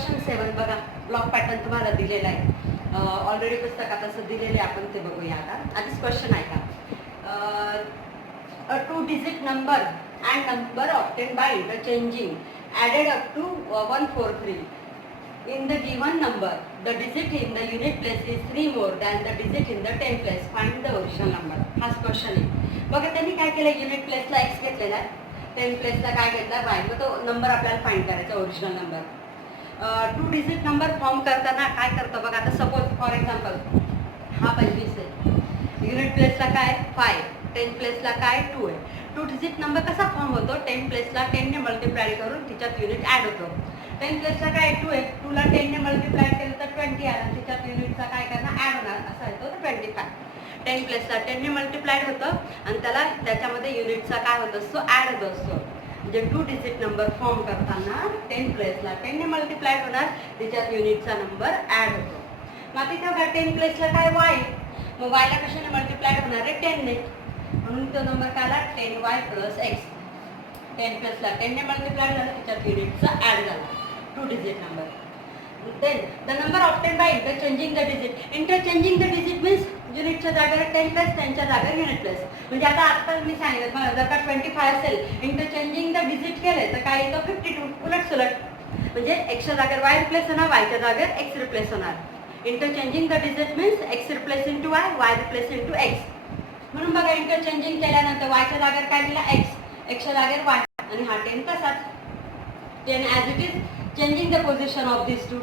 Question 7 बघा, block pattern तुम्हाला दिलेला आहे. ऑलरेडी पुस्तकात असं दिलेलं आहे, आपण ते बघूया. आता आधीच क्वेश्चन आहे का, a two digit number and number obtained by interchanging added up to 143. In the given number, the digit in the unit place is 3 more than the digit in the 10 place. Find the original number. हाच question आहे. बघा त्यांनी काय केलं, unit प्लेसला x घेतलेला आहे, 10 प्लेसला काय घेतला वाय, मग तो नंबर आपल्याला फाइंड करायचा, original number. To digit number form करताना काय करतं बघा. आता सपोज फॉर एक्झाम्पल हा 25 आहे, युनिट प्लेसला काय 5, 10 प्लेसला काय 2 आहे. टू डिजिट नंबर कसा फॉर्म होतो, 10 प्लेसला 10 ने मल्टिप्लाय करून तिच्यात युनिट ॲड होतो. 10 प्लेसला काय 2 आहे, 2 ला 10 ने मल्टिप्लाय केलं तर 20 आला, तिच्यात युनिटचा काय करणार ॲड होणार, असा येतो तर 25. 10 प्लेसला 10 ने मल्टिप्लायड होतं आणि त्याला त्याच्यामध्ये युनिटचा काय होत असतो, ॲड होत असतो. म्हणजे टू डिजिट नंबर फॉर्म करताना 10 प्लेसला 10 ने मल्टिप्लाय होणार, तिच्यात युनिटचा नंबर ॲड होतो. मग तिथे बघा 10 प्लेसला काय वाय, मग वायला कशाने मल्टिप्लाय होणार आहे 10 ने, म्हणून तो नंबर काय आला 10y प्लस एक्स. 10 प्लसला 10 ने मल्टिप्लाय झाला, त्याच्यात युनिटचा ॲड झाला, two digit number. Then the number obtain by interchanging the digit. Interchanging the digit means युनिटच्या जागेवर 10 प्लस, त्यांच्या जागेवर युनिट प्लस. म्हणजे आता मी सांगितलं मला जर का 25 असेल, इंटरचेंजिंग द डिजिट केले तर काय येतो 52, उलट सुलट. म्हणजे एक्सच्या जागेवर वाय रिप्लेस होणार, वायच्या जागेवर एक्स रिप्लेस होणार. Interchanging the digit means x replace into Y, Y replace into x. म्हणून बघा इंटरचेंजिंग केल्यानंतर वायच्या जागेवर काय दिला एक्स, एक्सच्या जागेवर वाय, आणि हा 10 तसाच 10 as it is, changing the position of this two.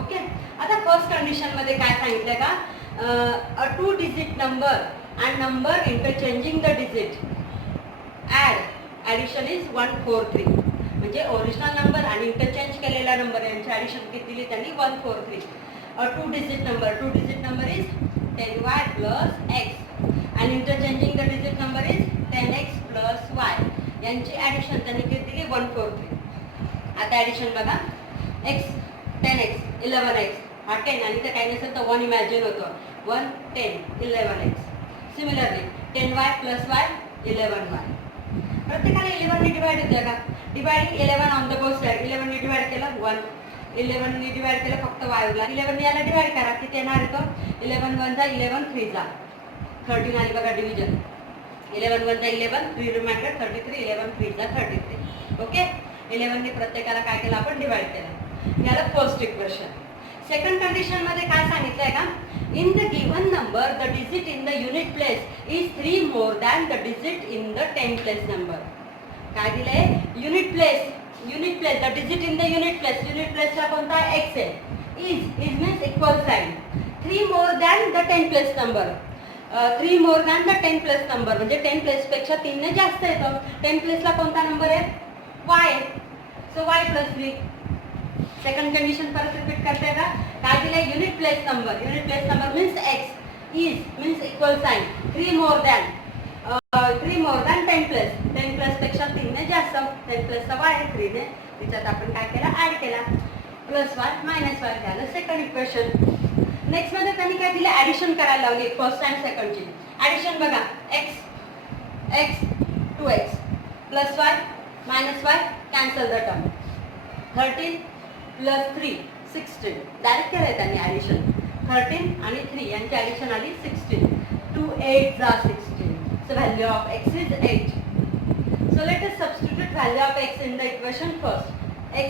Okay. आता फर्स्ट कंडिशन मध्ये काय सांगितलं का, a two digit number and number interchanging the digit addition is 143. म्हणजे ओरिजिनल नंबर आणि इंटरचेंज केलेला नंबर यांची ॲडिशन किती दिली त्यांनी 143. A two digit number is 10y plus x आणि interchanging the digit number is 10x plus y. यांची addition त्यांनी किती दिली 143. आता ॲडिशन बघा, x 10x 11x, हा 10 आणि तर काही नसेल तर 1 इमॅजिन होतं, 1 10 11x. Similarly 10y plus y 11y. प्रत्येकाला 11 ने डिवाइड होते का, dividing 11 on the both side. 11 ने डिवाइड केलं 1, 11 ने डिवाइड केलं फक्त y उरला, 11 ने याला डिवाइड करा, किती येणार येतो 11 1 जा 11 3 जा 13 आली बघा डिव्हिजन. 11 1 जा 11, 3 रिमाइंडर 33, 11 3 जा 33. ओके. 11 ने प्रत्येकाला काय केलं आपण डिवाइड केलं. याला फर्स्ट इक्वेशन. सेकंड कंडिशन मध्ये काय सांगितलंय का, in the given number the digit in the unit place is 3 more than the digit in the 10 place number. काय दिलंय, unit place the digit in the unit प्लेसला कोणता एक्स आहे, is means equal sign, 3 more than the 10 place number. 3 more than the 10 place number म्हणजे 10 place पेक्षा 3 ने जास्त येतो. 10 प्लेसला कोणता नंबर आहे y, so y plus 3. Second condition परत रिपीट करते का, काय दिले unit place number means x, is means equal sign, 3 more than 10 plus पेक्षा 3 ने जास्त. 10 प्लसचा y आहे, 3 ने तिच्यात आपण काय केला ॲड केला, प्लस वाय मायनस वाय झालं सेकंड इक्वेशन. नेक्स्ट मध्ये त्यांनी काय दिलं, ॲडिशन करायला लावली फर्स्ट अँड सेकंडची. ॲडिशन बघा, x 2x plus y minus Y, cancel the term, 13 plus 3 16. Direct केलंय त्यांनी ॲडिशन, 13 आणि 3 यांची ॲडिशन आली 16. 2 8 जा 16. So value of x is 8. So let us substitute value of x in the equation first. x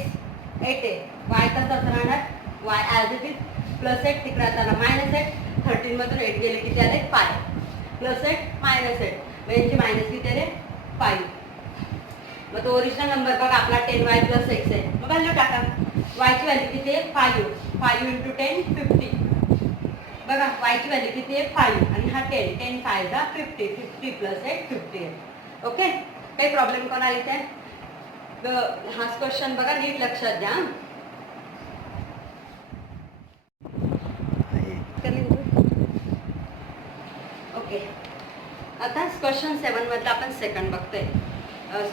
8 आहे, y तसाच राहणार, y as it is, plus 8 तिकडे आता मायनस 8, 13 मधून 8 गेले किती आले 5, प्लस 8 मायनस 8, यांची मायनस किती आले 5. मग तो ओरिजिनल नंबर बघा आपला 10y प्लस एक्स आहे, मग व्हॅल्यू टाका. y ची व्हॅल्यू किती आहे 5 इंटू 10 50. बघा y ची व्हॅल्यू किती आहे 5 आणि हा 10 5 जा 50, 50 प्लस 8 50 आहे. ओके. काही प्रॉब्लेम कोणाला इथे, हाच क्वेश्चन बघा नीट लक्षात द्या. ओके. आता क्वेश्चन 7 मधला आपण सेकंड बघतोय.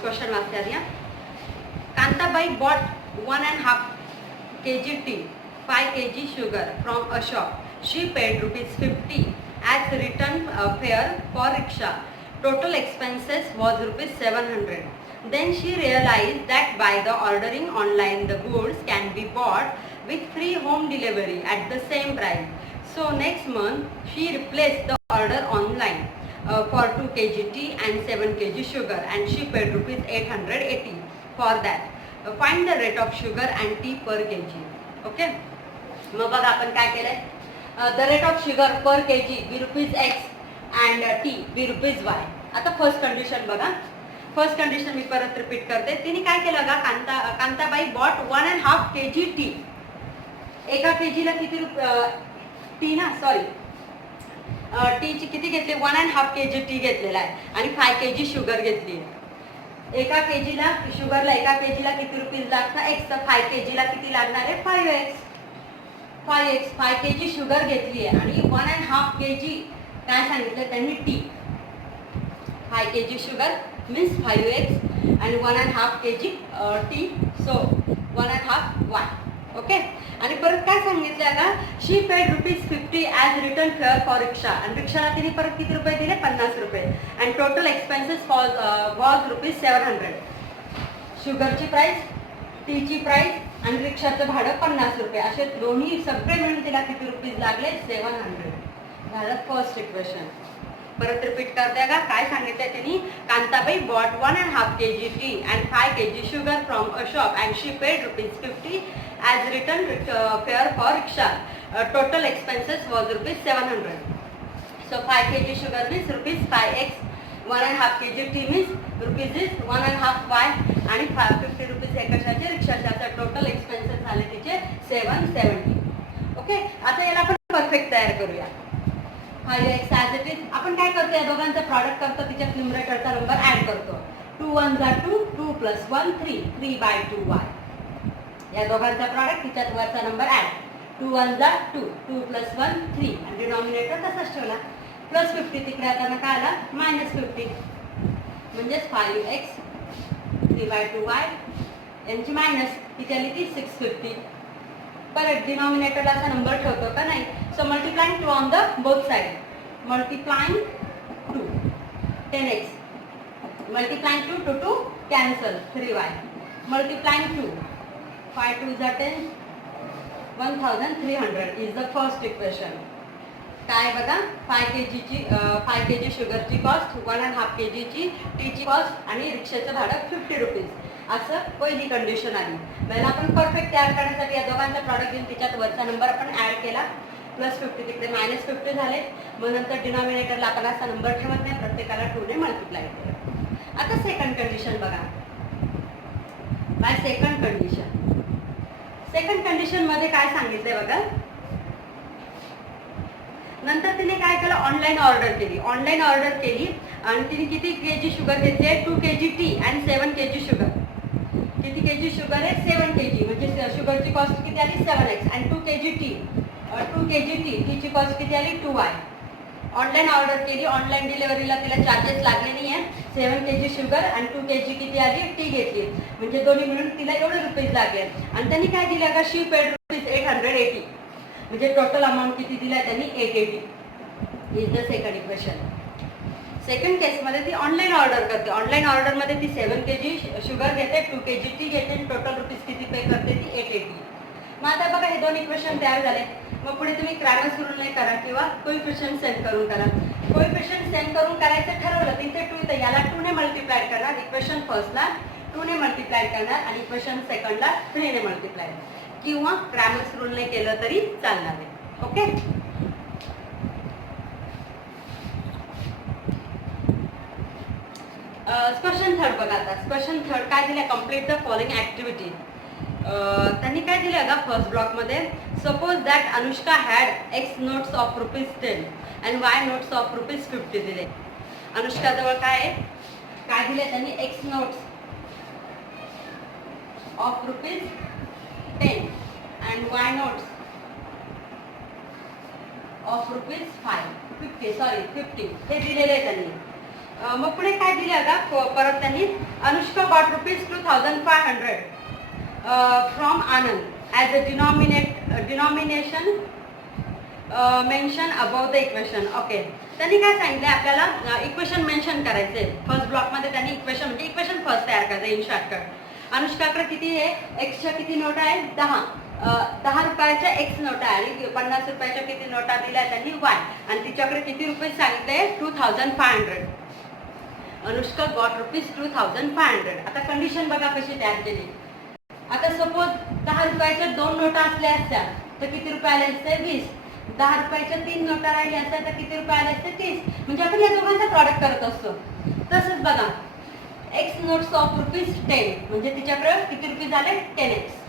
क्वेश्चन वाचते या. Kantabai bought 1.5 kg tea, 5 kg sugar from a shop. She paid ₹50 as return fare for rickshaw. Total expenses was ₹700. Then she realized that by the ordering online, the goods can be bought with free home delivery at the same price. So next month, she replaced the order online for 2 kg tea and 7 kg sugar, and she paid rupees 880 for that. Find the rate of sugar and tea per kg. Okay. मग बघा आपण काय केलंय, the rate of sugar per kg be rupees x and tea be rupees y. आता first condition बघा. First condition मी परत repeat करते. तिने काय केलं का, कांताबाई बॉट 1.5 kg टी. एका केजीला किती टी ना, सॉरी, टीची किती घेतली, 1.5 kg टी घेतलेला आहे आणि 5 kg शुगर घेतली आहे. एका केजीला शुगरला एका केजीला किती रुपीज लागतात, एक्स, तर 5 kg किती लागणार आहे, 5x. 5 kg शुगर घेतली आहे आणि 1.5 kg काय सांगितलं त्यांनी, T. 5 kg sugar means 5x आणि 1.5 kg tea, so 1.5 y. Okay. आणि परत काय सांगितलं का, she paid rupees 50 as return fare for rickshaw. आणि रिक्षाला तिने परत किती रुपये दिले, 50 रुपये. And total expenses was rupees 700. शुगरची प्राइस, टीची प्राइस आणि रिक्षाचं भाडं 50 रुपये. असे दोन्ही सगळे मिळून तिला किती रुपीज लागले, 700. झालं फर्स्ट इक्वेशन. परत रिपीट करते का, काय सांगितलं त्यांनी, Kantabai bought 1.5 kg tea and 5 kg sugar from a shop and she paid rupees 50 as return fare for rickshaw. Total expenses was rupees 700. So 5 kg sugar means rupees 5x, 1.5 kg tea means rupees is 1.5 y आणि 50 rupees हे कशाचे, रिक्षाचे. Total expenses झाले तिचे 770. Okay. आता याला आपण perfect तयार करूया. 5x as it is. आपण काय करतो, या दोघांचं प्रॉडक्ट करतो, तिच्यात न्यूमरेटरचा नंबर ॲड करतो. 2 1 जा 2, 2 + 1 3, 3/2y. या दोघांचा प्रॉडक्ट, तिच्यात वरचा नंबर ॲड. 2 1 जा 2, 2 + 1 3 आणि डिनॉमिनेटर तसाच ठेवला. +50 तिकडे आता काय आला, -50 म्हणजेच 5x 3/2y यांची मायनस किती आली ती 650. परत डिनॉमिनेटरला असा नंबर ठेवतो का नाही. So multiplying 2 on the both side. Multiplying 2 10x. Multiplying 2 2 2 cancel 3y. Multiplying 2 5 2 जा 10 1300 इज द फर्स्ट इक्वेशन. काय बघा, 5 kg शुगरची कॉस्ट, 1.5 kg ची टीची कॉस्ट आणि रिक्षाचं भाडं 50 रुपीज. असं पहिली कंडिशन आली. पहिला आपण परफेक्ट तयार करण्यासाठी या दोघांचा प्रॉडक्ट घेऊन तिच्यात वरचा नंबर आपण ॲड केला. +50 तिकडे -50 झाले. मग नंतर डिनॉमिनेटरला आपण असा नंबर ठेवत नाही, प्रत्येकाला 2 ने मल्टिप्लाय केलं. आता सेकंड कंडिशन बघा. By second condition. Second condition मध्ये काय सांगितलंय बघा. नंतर तिने काय केलं, ऑनलाईन ऑर्डर केली. ऑनलाईन ऑर्डर केली आणि तिने किती kg शुगर घेतली आहे, 2 kg tea and 7 kg sugar. किती kg शुगर आहे, 7 kg. म्हणजे शुगरची कॉस्ट किती आली, 7x आणि 2 kg टी. 2 kg टीची कॉस्ट किती आली, 2y. ऑनलाईन ऑर्डर केली. ऑनलाईन डिलिव्हरीला तिला चार्जेस लागले नाही आहे. 7 kg शुगर आणि 2 kg किती आली, टी घेतली. म्हणजे दोन्ही मिळून तिला एवढे रुपीज लागले. आणि त्यांनी काय दिलं का, शी पेड रुपीज 880. म्हणजे टोटल अमाऊंट किती दिला त्यांनी, 880 is the second equation. Second केसमध्ये ती ऑनलाईन ऑर्डर करते. ऑनलाईन ऑर्डरमध्ये ती 7 kg शुगर घेते, 2 kg टी घेते, टोटल रुपीज किती पे करते ती, 880. मग आता बघा हे दोन इक्वेशन तयार झाले. मग पुढे तुम्ही क्रॅमर्स रूलने करा किंवा कोइफिशियंट सेंड करून करा. कोइफिशियंट सेंड करून करायचं ठरवलं तर इथे 2 याला 2 ने मल्टिप्लाय करणार. इक्वेशन फर्स्टला 2 ने मल्टिप्लाय करणार आणि इक्वेशन सेकंडला 3 ने मल्टिप्लाय, किंवा क्रॅमर्स रूलने केलं तरी चालणार आहे. ओके. क्वेश्चन थर्ड बघा. आता क्वेश्चन थर्ड काय दिलं, कम्प्लीट द फॉलोइंग ऍक्टिव्हिटी. त्यांनी काय दिलं का फर्स्ट ब्लॉक मध्ये, suppose that Anushka had x notes of ₹10 and Y notes of ₹50 दिले. अनुष्का जवळ काय दिले त्यांनी, x notes of ₹10 and Y notes of ₹50 हे दिलेले आहे त्यांनी. मग पुढे काय दिले का परत त्यांनी, Anushka bought ₹2500 from Anand as a denomination mention about the equation. Okay. त्यांनी काय सांगितलं आपल्याला इक्वेशन मेन्शन करायचे. फर्स्ट ब्लॉकमध्ये त्यांनी इक्वेशन म्हणजे इक्वेशन फर्स्ट तयार करायचं इन शॉर्टकट. अनुष्काकडे किती आहे, एक्सच्या किती नोटा आहे, 10 रुपयाच्या एक्स नोटा आहे आणि 50 रुपयाच्या किती नोटा दिल्या त्यांनी वाय, आणि तिच्याकडे किती रुपये सांगितले 2500. अनुष्का गॉट ₹2500. आता कंडिशन बघा कशी तयार केली. आता सपोज 10 रुपयाच्या 2 नोटा असल्या असत्या तर किती रुपये आले असते 20. 10 रुपयाच्या 3 नोटा राहिल्या असत्या तर किती रुपये आले असते 30. म्हणजे आपण या दोघांचा प्रॉडक्ट करत असतो. तसंच बघा एक्स नोट्स ऑफ ₹10 म्हणजे तिच्याकडे किती रुपये झाले 10x.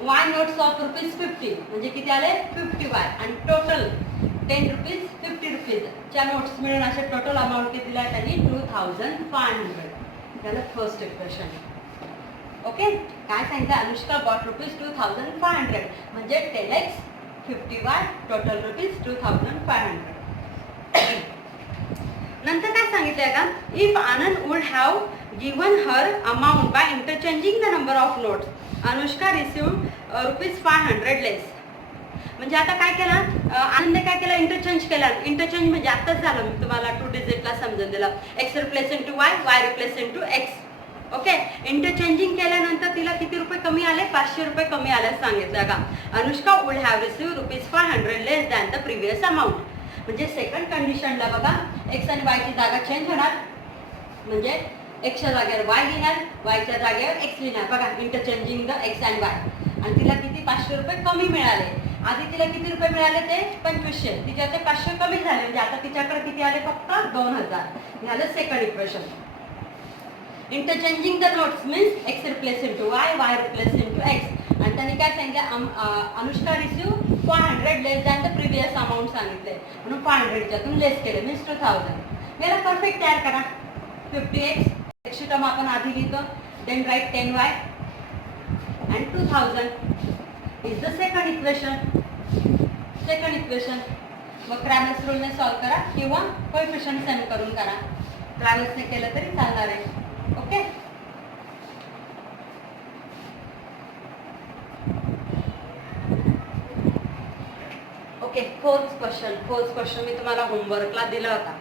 वाय नोट्स ऑफ ₹50 म्हणजे किती आले 50y. आणि टोटल 10 रुपीज 50 रुपीजच्या नोट्स मिळून असे टोटल अमाऊंट किती दिला त्यांनी 2500. झालं फर्स्ट इक्वेशन. ओके, काय सांगितलं अनुष्का गॉट ₹2500 म्हणजे 10x 50y टोटल ₹2500. नंतर काय सांगितलंय का, if Anand would have given her amount bye interchanging the number of notes, Anushka received ₹500 लेस. म्हणजे आता काय केलं आनंदने, काय केलं इंटरचेंज केलं. इंटरचेंज म्हणजे आताच झालं, मी तुम्हाला 2 डिजिटला समजून दिलं. X replace into Y, Y replace into x. Okay, interchanging केल्यानंतर तिला किती रुपये कमी आले, 500 रुपये कमी आले सांगितलं का. Anushka would have received ₹500 less than the previous amount. म्हणजे सेकंड कंडिशनला बघा एक्स आणि वायची जागा चेंज होणार, म्हणजे एक्सच्या जागेवर वाय लिहिणार, वायच्या जागेवर एक्स लिहिणार. बघा interchanging the x and Y. आणि तिला किती 500 रुपये कमी मिळाले. आधी तिला किती रुपये मिळाले ते 2500, तिच्या ते 500 कमी झाले. म्हणजे आता तिच्याकडे किती आले फक्त 2000. झालं second equation. Interchanging the notes means x replace into Y, Y replace into x. आणि त्यांनी काय सांगितलं Anushka receive 400 less than the previous amount सांगितले, म्हणून 500च्यातून लेस केले मीन्स 2000. याला परफेक्ट तयार करा. 50x एक्सची टर्म आपण आधी लिहितो, then write 10y and 2000 is the second equation. मग क्रॅमर्स रूलने सॉल्व करा किंवा कोएफिशिएंट सेम करून करा. क्रॅमर्सने केलं तरी चालणार आहे. Okay, okay. फोर्थ क्वेश्चन मी तुम्हाला होमवर्कला दिला होता.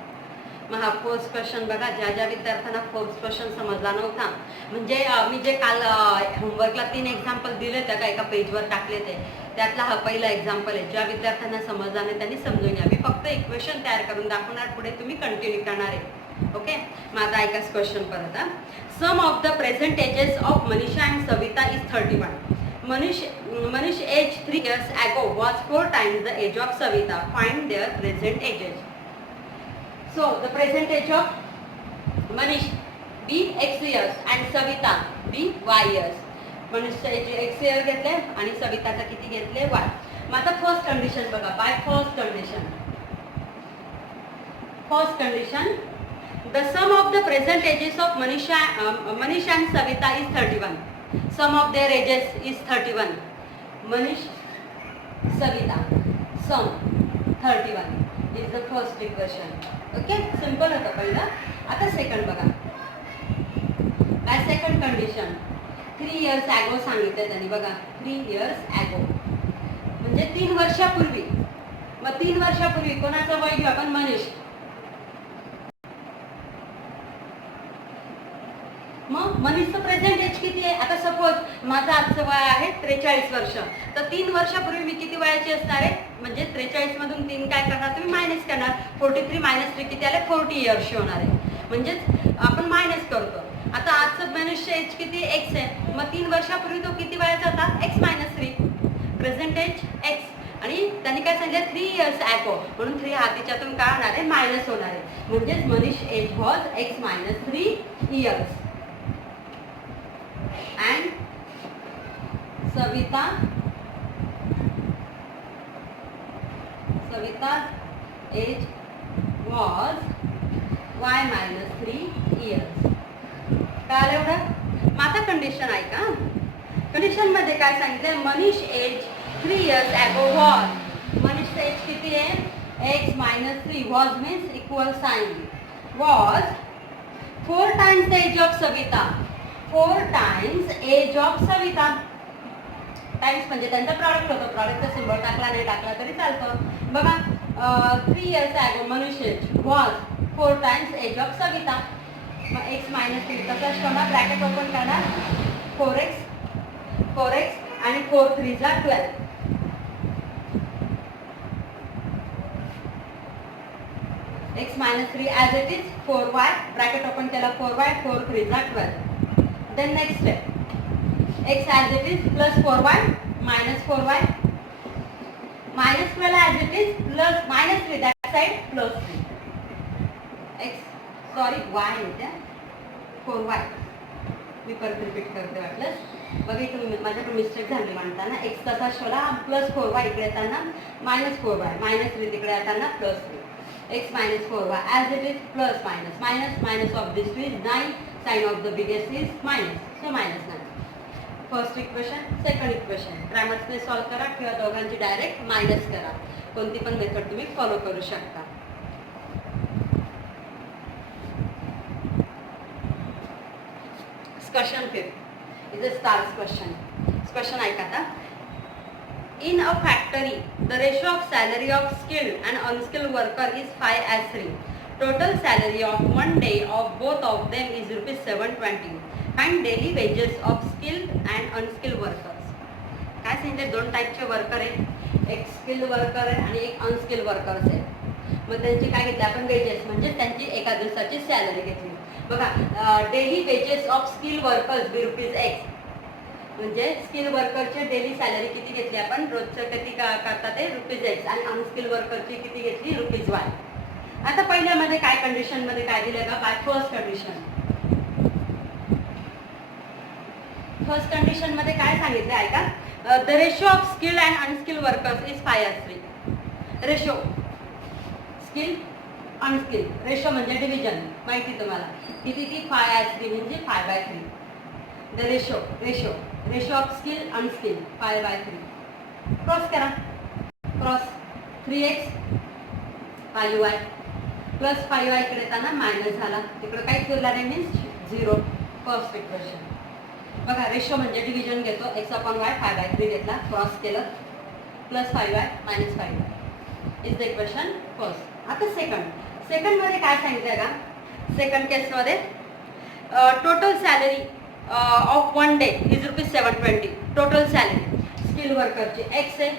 मग हा फोर्थ क्वेश्चन बघा, ज्या विद्यार्थ्यांना फोर्थ क्वेश्चन समजला नव्हता, म्हणजे मी जे काल होमवर्कला 3 एक्झाम्पल दिले होते का एका पेजवर टाकले ते, त्यातला हा पहिला एक्झाम्पल आहे. ज्या विद्यार्थ्यांना समजला नाही त्यांनी समजून घ्या. मी फक्त इक्वेशन तयार करून दाखवणार, पुढे तुम्ही कंटिन्यू करणार आहे. ओके, मग आता ऐकाच क्वेश्चन परत. Sum of the present ages of Manisha and Savita is 31. Manish age 3 years ago was 4 times the age of Savita. Find their present ages. So the present age of Manish be x years and Savita be y years. Manishचा age x year घेतले आणि सविताचा किती घेतले y. मग आता first condition बघा. By first condition the sum of the present ages of Manish and Savita is 31. Sum of their ages is 31. Manish, Savita, sum 31 is the first equation. Okay, simple होतं पहिलं. आता second बघा. By second condition 3 years ago सांगितलं त्यांनी बघा. 3 years ago म्हणजे 3 वर्षापूर्वी. मग 3 वर्षापूर्वी कोणाचं वय घेऊ आपण, मनीष. मग मनीषचं प्रेझेंट एज किती आहे. आता सपोज माझं आजचं वय आहे 43 वर्ष, तर 3 वर्षापूर्वी मी किती वयाची असणार आहे, म्हणजे 43 मधून 3 काय करणार तुम्ही मायनस करणार. 43 मायनस 3 किती आले 40 इयर्स होणार आहे. म्हणजेच आपण मायनस करतो. आता आजचं मनीषचं एज किती एक्स आहे, मग 3 वर्षापूर्वी तो किती वयाचा होता x minus 3. Present age x आणि त्यांनी काय सांगितलं 3 years ago, म्हणून 3 हा तिच्यातून काय होणार आहे मायनस होणार आहे. म्हणजेच Manish age was x minus 3 years. And Savita's age was y minus 3 years. काय एवढं. माझा कंडिशन आहे का. कंडिशन मध्ये काय सांगितलं, Manish age 3 years ago was. मनीषचं एज किती आहे x minus 3. was means equal sign. was 4 times the age of Savita. 4 times age of Savita. Times म्हणजे त्यांचा प्रॉडक्ट होतं. प्रॉडक्टचा सिम्बॉल टाकला नाही टाकला तरी चालतं. बघा 3 years ago Manushej was 4 times age of Savita. मग x मायनस 3 तसाच ठेवणार, ब्रॅकेट ओपन करणार, 4x आणि 4 3 जा 12. x minus 3 as it is 4y, bracket open केला 4y, 4 3 जा 12. Then next step, x as it is plus 4y minus 4y, minus 12 as it is plus minus 3 that side plus 3. x sorry y येते 4y. मी परत repeat करते वाटलं बघा, इथे माझ्याकडे mistake झाली म्हणताना x तसा ठेवला प्लस 4y इकडे येताना मायनस 4y, मायनस 3 तिकडे येताना plus 3. x minus 4y as it is plus minus of this two is 9, sign of the biggest is minus, so minus 9. First equation, second equation ग्रामर्सने solve करा किंवा दोघांची direct minus करा, कोणती पण method तुम्ही फॉलो करू शकता. Question 5 is a stars question. Question ऐका आता. In a factory, the ratio of salary of skilled and unskilled worker is 5:3. Total salary of one day of both of them is rupees 720. Find daily wages of skilled and unskilled workers. काय सांगितले, दोन टाईपचे worker आहेत, एक skilled worker आहे आणि एक unskilled workers आहे. मग त्यांची काय घेतली आपण, वेजेस म्हणजे त्यांची एका दिवसाची सॅलरी घेतली. बघा, daily wages of skill workers be rupees x, म्हणजे स्किल वर्करचे डेली सॅलरी किती घेतली आपण, रोजचं किती करता ते रुपीज एक्स, आणि अनस्किल वर्करची किती घेतली रुपीज वाय. आता पहिल्यामध्ये काय कंडिशनमध्ये काय दिलं का, बाय फर्स्ट कंडिशन. फर्स्ट कंडिशनमध्ये काय सांगितलं ऐका, the ratio of skilled and unskilled workers is 5:3. Ratio skill unskill, ratio म्हणजे डिव्हिजन माहिती तुम्हाला, किती ती 5:3 म्हणजे 5/3. The ratio of skill unskill 5/3. Cross करा, cross 3x 5y plus 5y इकडे येताना मायनस झाला, तिकडे काहीच उरला नाही मीन्स 0. First equation. बघा, रेशो म्हणजे डिव्हिजन घेतो, x/y 5/3 घेतला, क्रॉस केलं, plus 5y minus 5y is the equation first. आता सेकंडमध्ये काय सांगितलं का, सेकंड केसमध्ये total salary of one day is rupees 720. Total salary skill वर्करची एक्स आहे,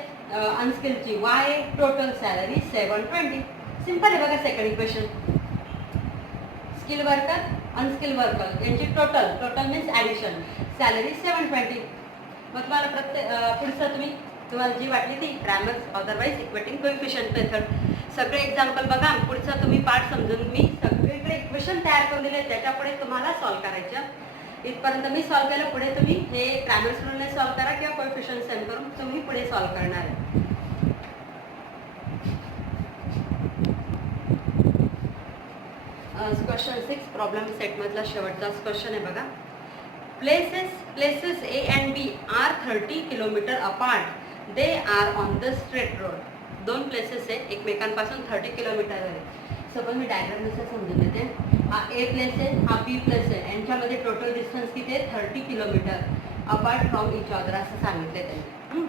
अनस्किलची वाय आहे, टोटल सॅलरी 720. सिंपल आहे बघा second equation. Skill worker unskill worker यांची टोटल मीन्स ॲडिशन, सॅलरी 720. मग तुम्हाला पुढचं तुम्हाला जी वाटली ती Cramer's otherwise equating coefficient method. सगळे एक्झाम्पल बघा, पुढचा तुम्ही पार्ट समजून मी सगळीकडे इक्वेशन तयार करून दिले, त्याच्यापुढे तुम्हाला सॉल्व करायचं. इथपर्यंत मी सॉल्व केलं, पुढे तुम्ही हे ग्रामर्स रूलने सॉल्व करा किंवा कोएफिशिएंट सेंड करून तुम्ही पुढे सॉल्व करणार आहे. क्वेश्चन 6 प्रॉब्लेम सेटमधला शेवटचा क्वेश्चन आहे बघा. Places A and B are 30 kilometre apart. They are on the straight road. दोन प्लेसेस आहे एकमेकांपासून 30 किलोमीटर आहे. सपोज मी डायग्रामनुसार समजून देते. हा A प्लेस आहे, हा B प्लेस आहे, यांच्यामध्ये टोटल डिस्टन्स किती आहे 30 kilometre apart from each other असं सांगितले त्यांनी.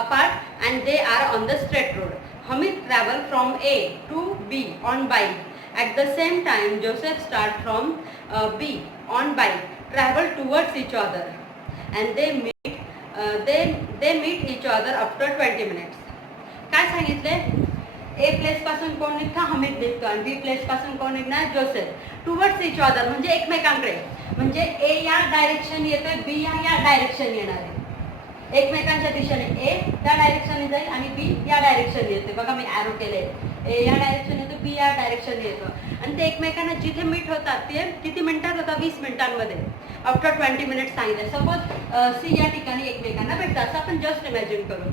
Apart and they are on the straight road. Hamid travel from A to B on bike. At the same time, Joseph start from B on bike, travel towards each other, and they meet each other after 20 minutes. काय सांगितले? A place पासून कोण निघतं, हमीद निघतो, आणि B place पासून कोण निघणार, जोसेफ. टुवर्ड्स इच अदर म्हणजे एकमेकांकडे, म्हणजे A या डायरेक्शन येतोय, B या डायरेक्शन येणार आहे. एकमेकांच्या दिशेने A त्या डायरेक्शनने जाईल आणि B या डायरेक्शनने येते. बघा मी ॲरो केले, A या डायरेक्शन येतो, B या डायरेक्शनने येतो, आणि ते एकमेकांना जिथे मीट होतात ते किती मिनिटात होतात, 20 मिनिटांमध्ये. आफ्टर 20 मिनिट्स सांगितले. सपोज C या ठिकाणी एकमेकांना भेटतात, असं आपण जस्ट इमॅजिन करू.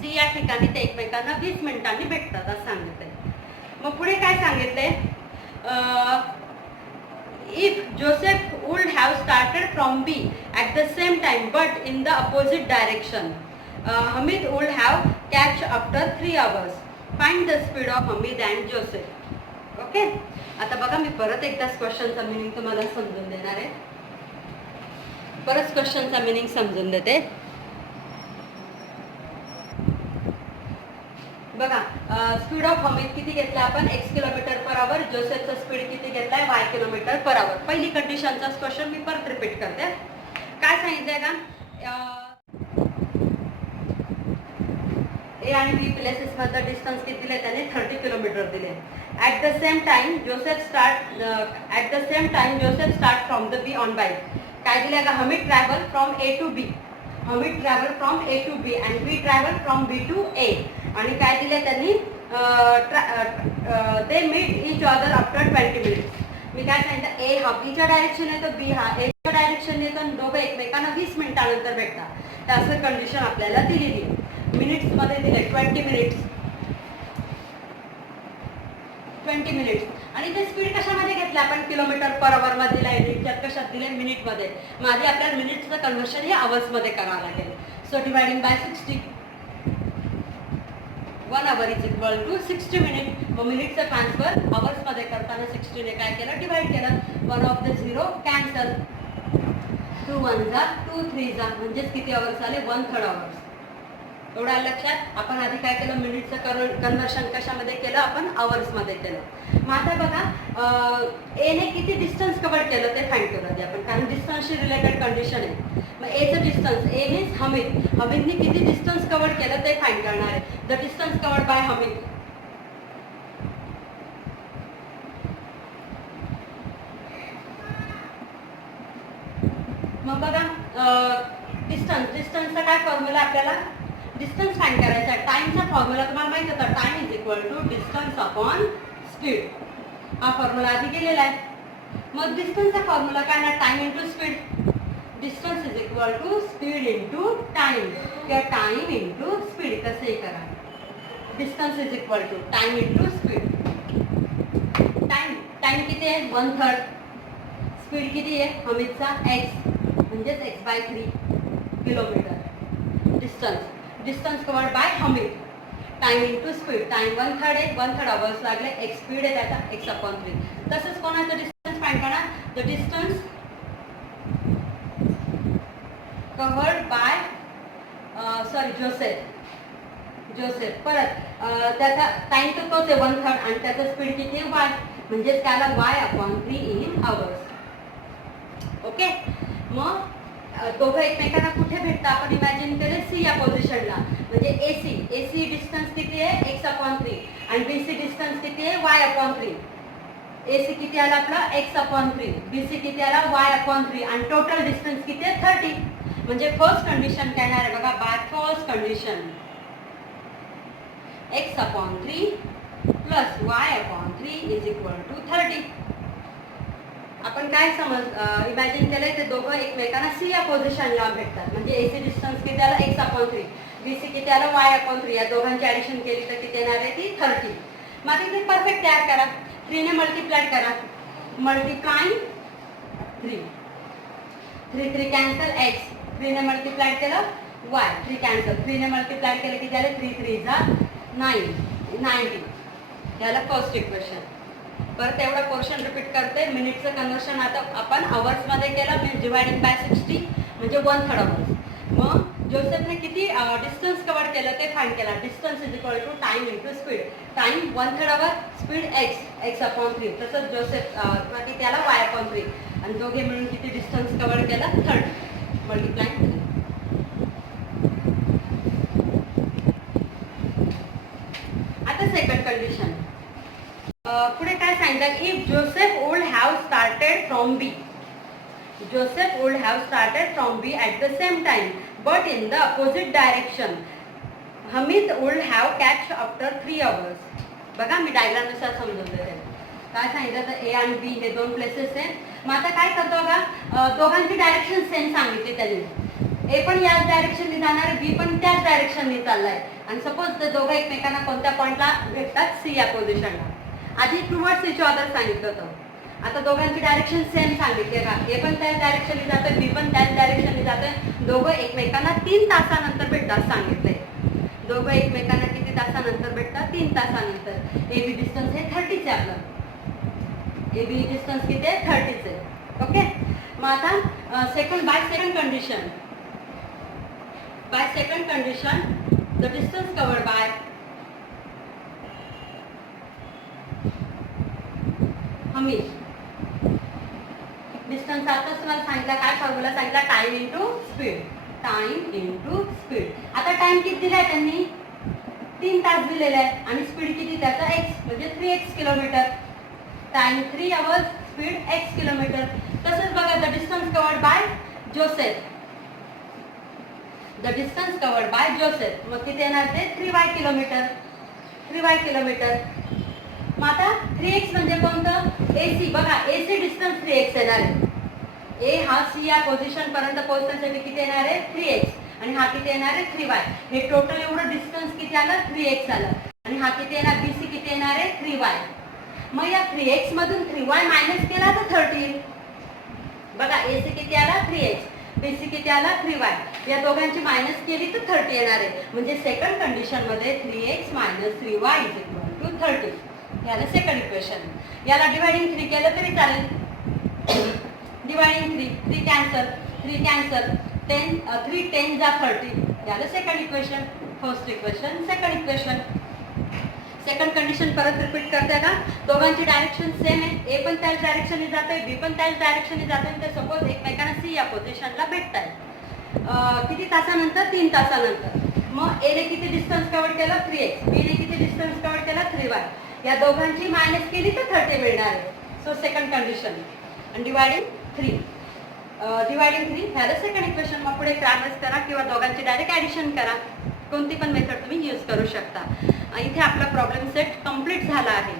C या ठिकाणी ते एकमेकांना 20 मिनिटांनी भेटतात असं सांगितलंय. मग पुढे काय सांगितलंय, if Joseph would have started from B at the same time but in the opposite direction, Hamid would have catch after 3 hours. Find the speed of Hamid and Joseph. Okay? आता बघा मी परत एकदा क्वेश्चनचा मीनिंग तुम्हाला समजून देणार आहे. परत क्वेश्चनचा meaning समजून देते. बघा स्पीड ऑफ हमीद किती घेतला आपण x किलोमीटर पर आवर. जोसेफचा स्पीड किती घेतलाय y किलोमीटर पर आवर. पहिली कंडिशनचा क्वेश्चन मी परत रिपीट करते. काय सांगितलंय का ए आणि बी प्लेसेस मधलं डिस्टन्स किती दिले त्याने 30 किलोमीटर दिले. At the same time Joseph start from the B on bike. काय दिले का Hameed travel from A to B. Hameed travel from A to B and B travel from B to A. आणि काय दिले त्यांनी they meet each other after 20 minutes. मी काय सांगितलं ए हा बीच्या डायरेक्शन येतो बी हा एच्या डायरेक्शन येतो आणि दोघं एकमेकांना 20 मिनिटानंतर भेटतात. तर असं कंडिशन आपल्याला दिलेली आहे. मिनिट्स मध्ये दिले 20 मिनिट्स आणि ते स्पीड कशामध्ये घेतलं आपण किलोमीटर पर आवर मध्ये दिलाय. लिटरच्यात कशात दिले मिनिट मध्ये. माझे आपल्याला मिनिट्सचं कन्व्हर्शन हे आवर्स मध्ये करावं लागेल. So dividing by 60 1 hour is equal to 60 minute. व मिनिटचं ट्रान्सफर आवर्स मध्ये करताना 60 ने काय केलं डिवाइड केलं. 1 ऑफ द 0 कॅन्सल. 2 1 जा 2 3 जा म्हणजेच किती आवर्स आले 1/3 आवर्स. एवढ्या लक्षात. आपण आधी काय केलं मिनिटचं कन्व्हर्शन कशामध्ये केलं आपण आवर्स मध्ये केलं. मग आता बघा ए ने किती डिस्टन्स कव्हर केलं ते फाइंड करू आधी आपण कारण डिस्टन्सशी रिलेटेड कंडिशन आहे. मग एचं डिस्टन्स ए मीन्स हमीदने किती डिस्टन्स कव्हर केलं ते फाइंड करणार आहे. The distance covered bye Hamid. मग बघा डिस्टन्सचा काय फॉर्म्युला आपल्याला डिस्टन्स फाइंड करायचा. टाइमचा फॉर्म्युला तुम्हाला माहित होता. Time is equal to distance upon speed. हा फॉर्म्युला आधी केलेला आहे. मग डिस्टन्सचा फॉर्म्युला काय ना time into speed. Distance is equal to speed into time किंवा टाइम इंटू स्पीड कसंही करा. Distance is equal to time into speed. Time किती आहे 1/3. स्पीड किती आहे हमीदचा x म्हणजेच x/3 kilometre. Distance covered bye Hamid. Time into speed. Time 1/3 आहे 1/3 hours लागले. x स्पीड आहे त्याचा x/3. तसंच कोणाचं डिस्टन्स फाइंड करा. The distance covered bye Joseph परत त्याचा टाइम तर तोच आहे 1/3 आणि त्याचा स्पीड किती आहे y म्हणजेच त्याला y/3 इन आवर्स. ओके. मग दोघं एकमेकांना कुठे भेटतात आपण इमॅजिन केले सी या पोझिशनला म्हणजे एसी डिस्टन्स किती आहे x/3 आणि बीसी डिस्टन्स किती आहे y/3. एसी किती आला आपला x/3 बीसी किती आला y/3 आणि टोटल डिस्टन्स किती आहे 30. म्हणजे फर्स्ट कंडिशन काय आहे बघा by first condition x/3 plus y/3 is equal to 30. आपण काय इमॅजिन केलंय ते दोघं एकमेकांना सी या पोझिशनला भेटतात म्हणजे एसी डिस्टन्स किती आला x/3 बीसी किती आला y/3. या दोघांची ऍडिशन केली तर किती येणार आहे ती 30. मग इथे परफेक्ट तयार करा. 3 ने मल्टिप्लाय करा. Multiplying 3 cancel x. 3 ने मल्टिप्लाय केलं y 3 कॅन्सल. 3 ने मल्टिप्लाय केलं किती आले 3 3 जा 90. याला फर्स्ट इक्वेशन. परत एवढा पोर्शन रिपीट करते. मिनिटचं कन्व्हर्शन आता आपण आवर्स मध्ये केलं म्हणजे डिवायडिंग बाय 60 म्हणजे 1/3 आवर्स. मग जोसेफने किती डिस्टन्स कव्हर केलं ते फाइंड केला. Distance is equal to time into speed. Time 1/3 hour speed x/3 तसंच जोसेफ किती त्याला y/3 आणि दोघे मिळून किती डिस्टन्स कव्हर केलं 30 मल्टिप्लाइंग 3. आता सेकंड कंडिशन पुढे काय सांगितलं if Joseph would have started from B. Joseph would have started from B at the same time, but in the opposite direction. Hamid would have catch after 3 hours. बघा मी diagram नुसार समजवते. काय सांगितलं तर ए आणि बी हे दोन प्लेसेस आहेत. मग आता काय करतो बघा दोघांची डायरेक्शन सेम सांगितली त्यांनी. ए पण याच डायरेक्शनने जाणार बी पण त्याच डायरेक्शनने चाललाय आणि सपोज ते दोघं एकमेकांना कोणत्या पॉइंटला भेटतात सी या पोझिशनला. आधी टुवर्ड्स इच अदर सांगितलं होतं. आता दोघांची डायरेक्शन सेम सांगितले का ए पण त्याच डायरेक्शनने जातोय बी पण त्याच डायरेक्शनने जातोय. दोघं एकमेकांना 3 तासानंतर भेटतात सांगितलंय. दोघं एकमेकांना किती तासानंतर भेटतात 3 तासानंतर. ए बी डिस्टन्स हे 30 आहे आपलं. ए बी डिस्टन्स किती आहे 30 आहे. ओके. मग आता by second condition the distance covered bye me distance आताच तुम्हाला सांगितलं, काय फॉर्म्युला सांगितला, time into speed. Time into speed. आता टाइम किती दिलाय त्यांनी, 3 तास दिलेला आहे आणि स्पीड किती त्याचा x म्हणजे 3x kilometre. Time 3 hours, speed x kilometre. तसंच बघा the distance covered bye Joseph. The distance covered bye Joseph मग किती येणार ते 3y किलोमीटर. 3y kilometre. मग आता 3x म्हणजे कोणतं, AC. बघा AC डिस्टन्स 3x येणार आहे. A हा C या पोझिशन पर्यंत पोहोचण्यासाठी किती येणार आहे 3x आणि हा किती येणार आहे 3y. हे टोटल एवढं डिस्टन्स किती आलं 3x आलं आणि हा किती येणार BC किती येणार आहे 3y. मग या 3x मधून 3y मायनस केला तर 30. बघा AC किती आला 3x, BC किती आला 3y. या दोघांची मायनस केली तर 30 येणार आहे. म्हणजे सेकंड कंडिशन मध्ये 3x minus 3y is equal to 30. याला सेकंड इक्वेशन. याला डिवाइडिंग 3 केलं तरी चालेल. Dividing 3 cancel, 3 cancel. 3 10 जा 30. याला second equation. First equation, second equation. Second condition परत रिपीट करते का, दोघांची डायरेक्शन सेम आहे. A पण त्याच डायरेक्शनने जाते, B पण त्याच डायरेक्शनने जाते. ते सपोज एकमेकांना C या पोझिशनला भेटताय. किती तासानंतर 3 तासानंतर. मग A ने किती डिस्टन्स कव्हर केलं 3x, B ने किती डिस्टन्स कव्हर केला 3y. या दोघांची मायनस केली तर 30 मिळणार आहे. So second condition. आणि डिवाइडिंग 3 ह्याला सेकंड इक्वेशन. मग पुढे क्रॅमर्स करा किंवा दोघांची डायरेक्ट ॲडिशन करा. कोणती पण मेथड तुम्ही यूज करू शकता. इथे आपला प्रॉब्लेम सेट कंप्लीट झाला आहे.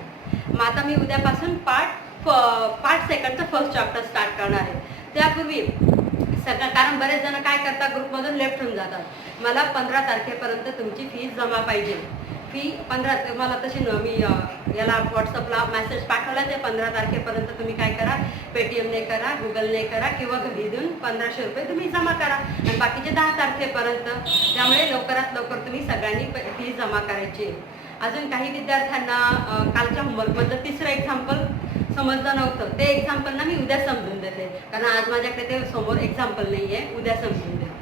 मग आता मी उद्यापासून पार्ट सेकंडचा फर्स्ट चॅप्टर स्टार्ट करणार आहे. त्यापूर्वी सगळं, कारण बरेच जण काय करतात ग्रुपमधून लेफ्ट होऊन जातात. मला 15 तारखेपर्यंत तुमची फीस जमा पाहिजे. फी 15 मला तशी मी याला व्हॉट्सअपला मेसेज पाठवला ते 15 तारखेपर्यंत तुम्ही काय करा, पेटीएमने करा, गुगलने करा किंवा घरी देऊन 1500 रुपये तुम्ही जमा करा आणि बाकीचे 10 तारखेपर्यंत. त्यामुळे लवकरात लवकर तुम्ही सगळ्यांनी फी जमा करायची. अजून काही विद्यार्थ्यांना कालच्या होमवर्कमधलं तिसरं एक्झाम्पल समजलं नव्हतं. ते एक्झाम्पल ना मी उद्या समजून देते, कारण आज माझ्याकडे ते समोर एक्झाम्पल नाही आहे. उद्या समजून देते.